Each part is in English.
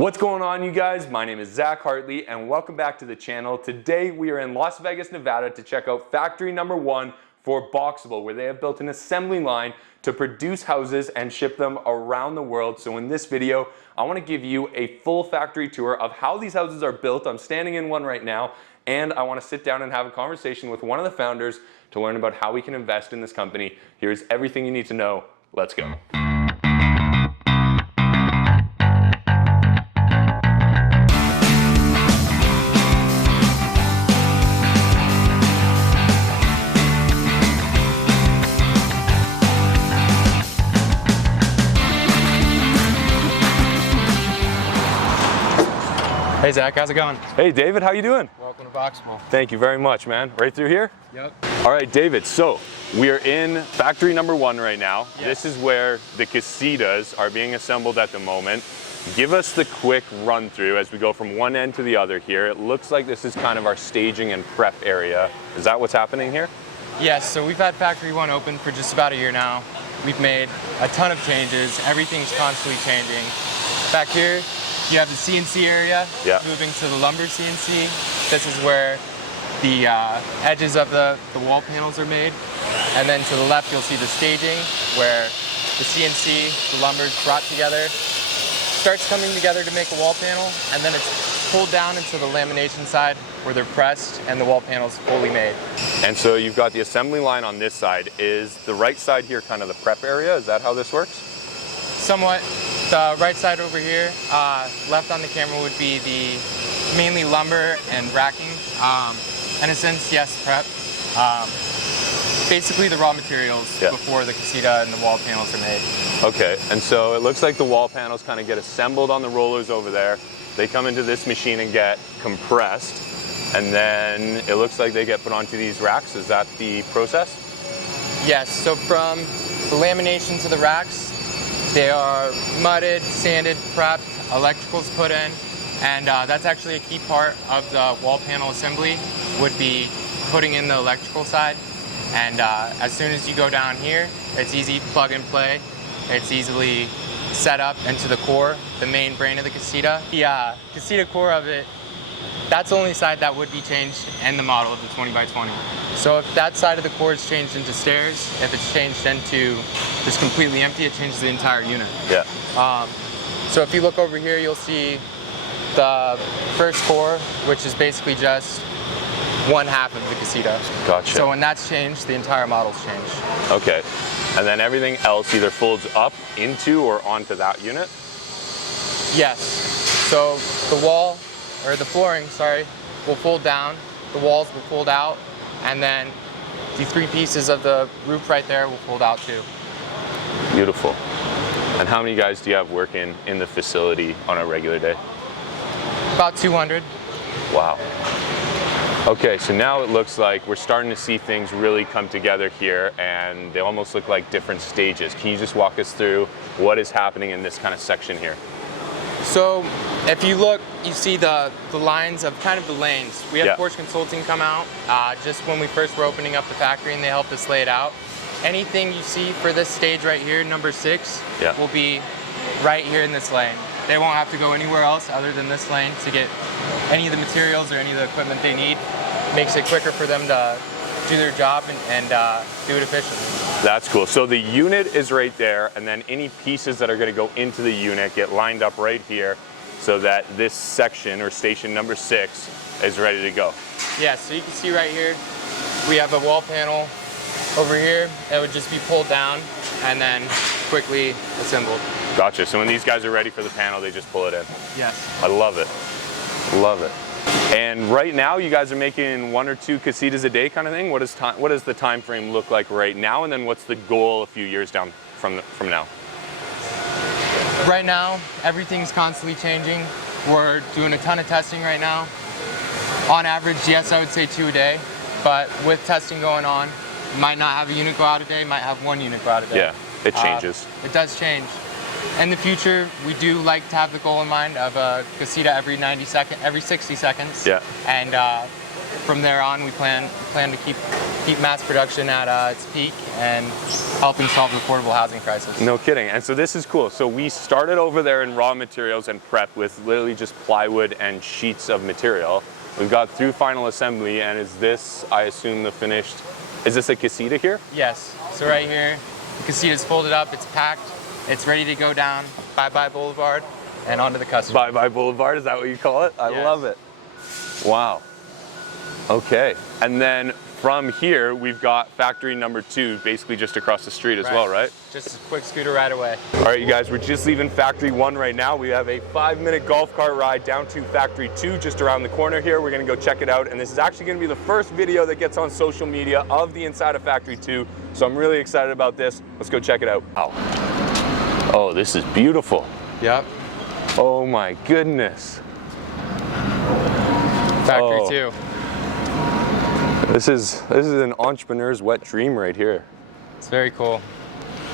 What's going on, you guys? My name is Zach Hartley and welcome back to the channel. Today we are in Las Vegas, Nevada to check out factory number 1 for Boxabl, where they have built an assembly line to produce houses and ship them around the world. So in this video, I want to give you a full factory tour of how these houses are built. I'm standing in one right now, and I want to sit down and have a conversation with one of the founders to learn about how we can invest in this company. Here's everything you need to know. Let's go. Hey Zach, how's it going? Hey David, how you doing? Welcome to Boxabl. Thank you very much, man. Right through here? Yep. All right, David, so we are in factory number 1 right now. Yes. This is where the casitas are being assembled at the moment. Give us the quick run through as we go from one end to the other here. It looks like this is kind of our staging and prep area. Is that what's happening here? Yes, so we've had factory 1 open for just about a year now. We've made a ton of changes. Everything's constantly changing. Back here, you have the CNC area, moving to the lumber CNC. This is where the edges of the wall panels are made. And then to the left, you'll see the staging, where the CNC, the lumber is brought together, starts coming together to make a wall panel, and then it's pulled down into the lamination side where they're pressed and the wall panel's fully made. And so you've got the assembly line on this side. Is the right side here kind of the prep area? Is that how this works? Somewhat. The right side over here, left on the camera, would be the mainly lumber and racking. In a sense, yes, prep. Basically the raw materials before the casita and the wall panels are made. Okay, and so it looks like the wall panels kind of get assembled on the rollers over there. They come into this machine and get compressed, and then it looks like they get put onto these racks. Is that the process? Yes, so from the lamination to the racks, they are mudded, sanded, prepped, electricals put in, and that's actually a key part of the wall panel assembly, would be putting in the electrical side. And as soon as you go down here, it's easy plug and play. It's easily set up into the core, the main brain of the casita. The casita core of it, that's the only side that would be changed in the model of the 20x20. So if that side of the core is changed into stairs, if it's changed into just completely empty, it changes the entire unit. Yeah. So if you look over here, you'll see the first core, which is basically just one half of the casita. Gotcha. So when that's changed, the entire model's changed. Okay. And then everything else either folds up into or onto that unit? Yes. So the wall, or the flooring, sorry, will fold down, the walls will fold out, and then the 3 pieces of the roof right there will fold out too. Beautiful. And how many guys do you have working in the facility on a regular day? About 200. Wow. Okay, so now it looks like we're starting to see things really come together here, and they almost look like different stages. Can you just walk us through what is happening in this kind of section here? So if you look, you see the lines of kind of the lanes. We had Porsche Consulting come out just when we first were opening up the factory, and they helped us lay it out. Anything you see for this stage right here, number 6, will be right here in this lane. They won't have to go anywhere else other than this lane to get any of the materials or any of the equipment they need. Makes it quicker for them to do their job and do it efficiently. That's cool. So the unit is right there, and then any pieces that are going to go into the unit get lined up right here so that this section, or station number 6, is ready to go. Yeah, so you can see right here, we have a wall panel over here that would just be pulled down and then quickly assembled. Gotcha. So when these guys are ready for the panel, they just pull it in. Yes. I love it. Love it. And right now, you guys are making 1 or 2 casitas a day kind of thing. What does the time frame look like right now? And then what's the goal a few years down from now? Right now, everything's constantly changing. We're doing a ton of testing right now. On average, yes, I would say 2 a day. But with testing going on, you might not have a unit go out a day, might have 1 unit go out a day. Yeah, it changes. It does change. In the future, we do like to have the goal in mind of a casita every 60 seconds. Yeah. And from there on, we plan to keep mass production at its peak and helping solve the affordable housing crisis. No kidding. And so this is cool. So we started over there in raw materials and prep with literally just plywood and sheets of material. We've got through final assembly, and is this, I assume, the finished, is this a casita here? Yes. So right here, the casita's folded up, it's packed, it's ready to go down Bye-Bye Boulevard and onto the customer. Bye-Bye Boulevard, is that what you call it? I love it. Wow. Okay. And then from here, we've got factory number 2, basically just across the street as well, right? Just a quick scooter ride away. All right, you guys, we're just leaving factory 1 right now. We have a 5-minute golf cart ride down to factory 2, just around the corner here. We're gonna go check it out. And this is actually gonna be the first video that gets on social media of the inside of factory 2. So I'm really excited about this. Let's go check it out. Wow. Oh, this is beautiful. Yep. Oh my goodness. Factory 2. This is an entrepreneur's wet dream right here. It's very cool.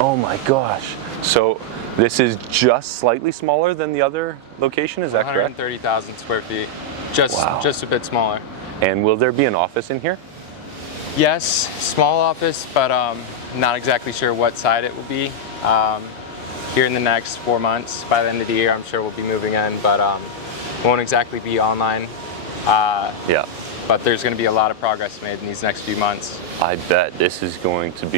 Oh my gosh. So this is just slightly smaller than the other location, is that correct? 130,000 square feet. Just a bit smaller. And will there be an office in here? Yes, small office, but not exactly sure what side it will be. Here in the next 4 months, by the end of the year, I'm sure we'll be moving in, but won't exactly be online. Yeah. But there's going to be a lot of progress made in these next few months. I bet this is going to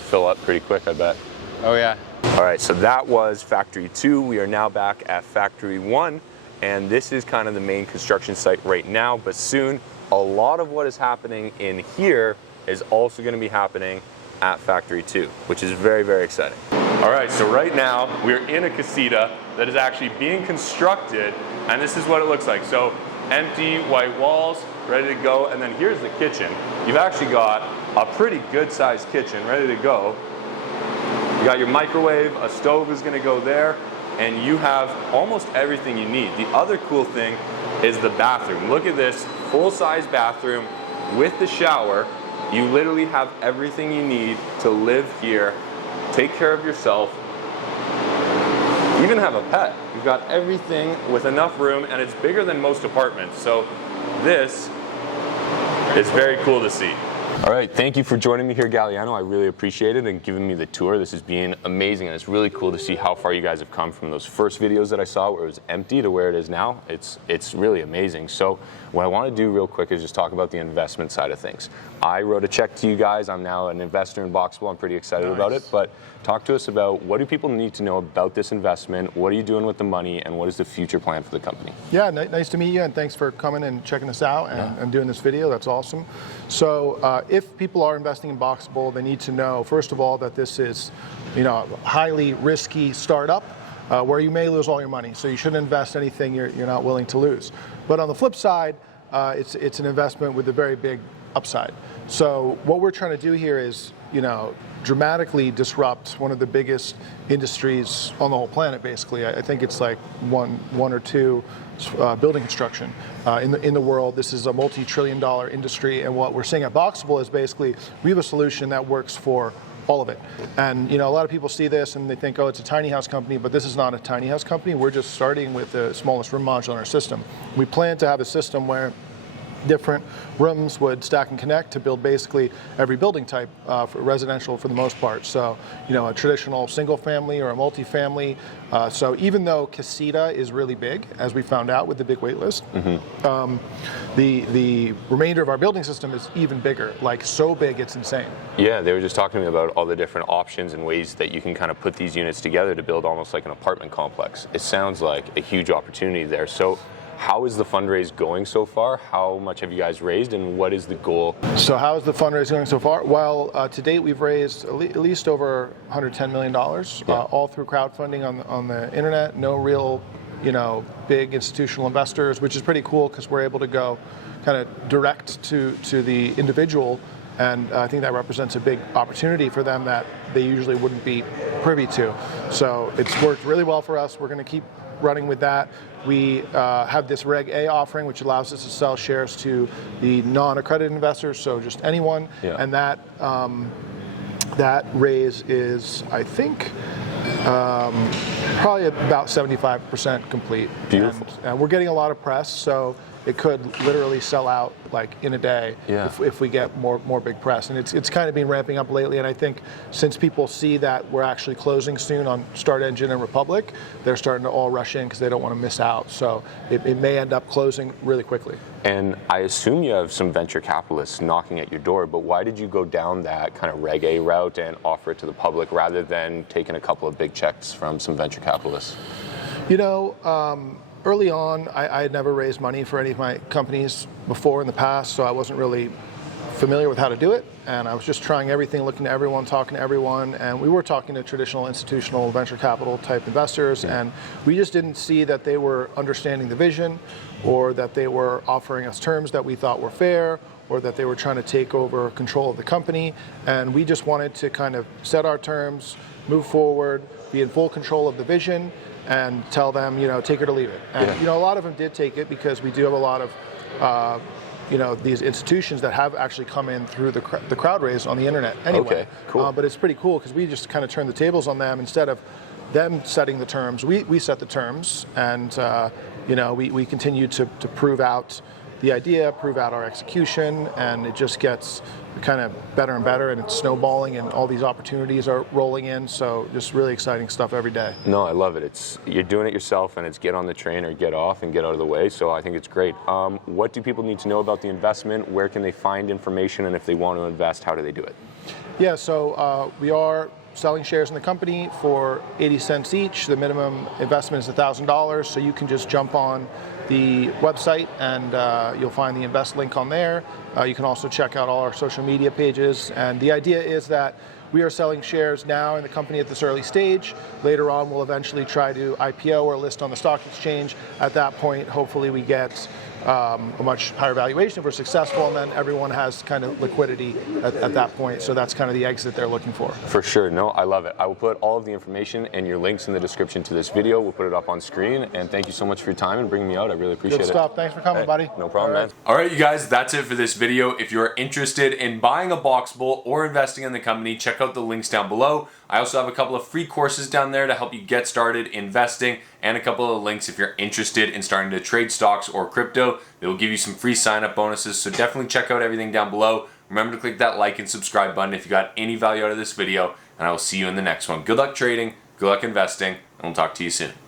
fill up pretty quick, I bet. Oh yeah. All right, so that was factory 2. We are now back at factory 1, and this is kind of the main construction site right now, but soon a lot of what is happening in here is also going to be happening at factory 2, which is very, very exciting. All right, so right now we're in a casita that is actually being constructed, and this is what it looks like. So empty white walls, ready to go, and then here's the kitchen. You've actually got a pretty good sized kitchen ready to go. You got your microwave, a stove is gonna go there, and you have almost everything you need. The other cool thing is the bathroom. Look at this full-size bathroom with the shower. You literally have everything you need to live here, take care of yourself, even have a pet. You've got everything with enough room, and it's bigger than most apartments. So this is very cool to see. All right, thank you for joining me here, Galiano. I really appreciate it and giving me the tour. This has been amazing, and it's really cool to see how far you guys have come from those first videos that I saw where it was empty to where it is now. It's really amazing. So what I want to do real quick is just talk about the investment side of things. I wrote a check to you guys. I'm now an investor in Boxabl. I'm pretty excited about it, but talk to us about what do people need to know about this investment, what are you doing with the money, and what is the future plan for the company? Yeah, nice to meet you, and thanks for coming and checking us out and doing this video. That's awesome. So if people are investing in Boxabl, they need to know, first of all, that this is, a highly risky startup where you may lose all your money. So you shouldn't invest anything you're not willing to lose. But on the flip side, it's an investment with a very big upside. So what we're trying to do here is, dramatically disrupt one of the biggest industries on the whole planet. Basically, I think it's like one or two building construction in the world. This is a multi-trillion-dollar industry, and what we're seeing at Boxabl is basically we have a solution that works for all of it. And a lot of people see this and they think, oh, it's a tiny house company, but this is not a tiny house company. We're just starting with the smallest room module in our system. We plan to have a system where different rooms would stack and connect to build basically every building type for residential for the most part. So, a traditional single family or a multifamily. So even though casita is really big, as we found out with the big wait list, the remainder of our building system is even bigger, like so big it's insane. Yeah, they were just talking to me about all the different options and ways that you can kind of put these units together to build almost like an apartment complex. It sounds like a huge opportunity there. So how is the fundraise going so far? How much have you guys raised, and what is the goal? So how is the fundraise going so far? Well, to date we've raised at least over $110 million, all through crowdfunding on the internet. No real, big institutional investors, which is pretty cool because we're able to go kind of direct to the individual, and I think that represents a big opportunity for them that they usually wouldn't be privy to. So it's worked really well for us. We're going to keep running with that. We have this Reg A offering, which allows us to sell shares to the non-accredited investors, so just anyone. Yeah. And that raise is, I think, Probably about 75% complete. Beautiful. And we're getting a lot of press, so it could literally sell out like in a day if we get more big press. And it's kind of been ramping up lately, and I think since people see that we're actually closing soon on Start Engine and Republic, they're starting to all rush in because they don't want to miss out. So it may end up closing really quickly. And I assume you have some venture capitalists knocking at your door, but why did you go down that kind of Reg A route and offer it to the public rather than taking a couple of big checks from some venture capitalists? You know, early on, I had never raised money for any of my companies before in the past, so I wasn't really familiar with how to do it. And I was just trying everything, looking to everyone, talking to everyone. And we were talking to traditional institutional venture capital type investors, and we just didn't see that they were understanding the vision, or that they were offering us terms that we thought were fair, or that they were trying to take over control of the company. And we just wanted to kind of set our terms, move forward, be in full control of the vision, and tell them, you know, take it or leave it. And you know, a lot of them did take it because we do have a lot of you know, these institutions that have actually come in through the crowd raise on the internet anyway. Okay, cool. But it's pretty cool because we just kind of turn the tables on them. Instead of them setting the terms, we set the terms, and you know, we continue to prove out the idea, prove out our execution, and it just gets kind of better and better, and it's snowballing, and all these opportunities are rolling in. So just really exciting stuff every day. No, I love it. You're doing it yourself, and it's get on the train or get off and get out of the way. So I think it's great. What do people need to know about the investment? Where can they find information? And if they want to invest, how do they do it? Yeah, so we are selling shares in the company for 80 cents each. The minimum investment is $1,000, so you can just jump on the website and you'll find the invest link on there. You can also check out all our social media pages, and the idea is that we are selling shares now in the company at this early stage. Later on, we'll eventually try to IPO or list on the stock exchange. At that point, hopefully we get a much higher valuation if we're successful, and then everyone has kind of liquidity at that point. So that's kind of the exit they're looking for. For sure. No, I love it. I will put all of the information and your links in the description to this video. We'll put it up on screen. And thank you so much for your time and bringing me out. I really appreciate it. Good stuff. Thanks for coming, buddy. No problem, man. All right, you guys, that's it for this video. If you're interested in buying a Boxabl or investing in the company, check out the links down below. I also have a couple of free courses down there to help you get started investing, and a couple of links if you're interested in starting to trade stocks or crypto. They will give you some free sign-up bonuses, so definitely check out everything down below. Remember to click that like and subscribe button if you got any value out of this video, and I will see you in the next one. Good luck trading, good luck investing, and we'll talk to you soon.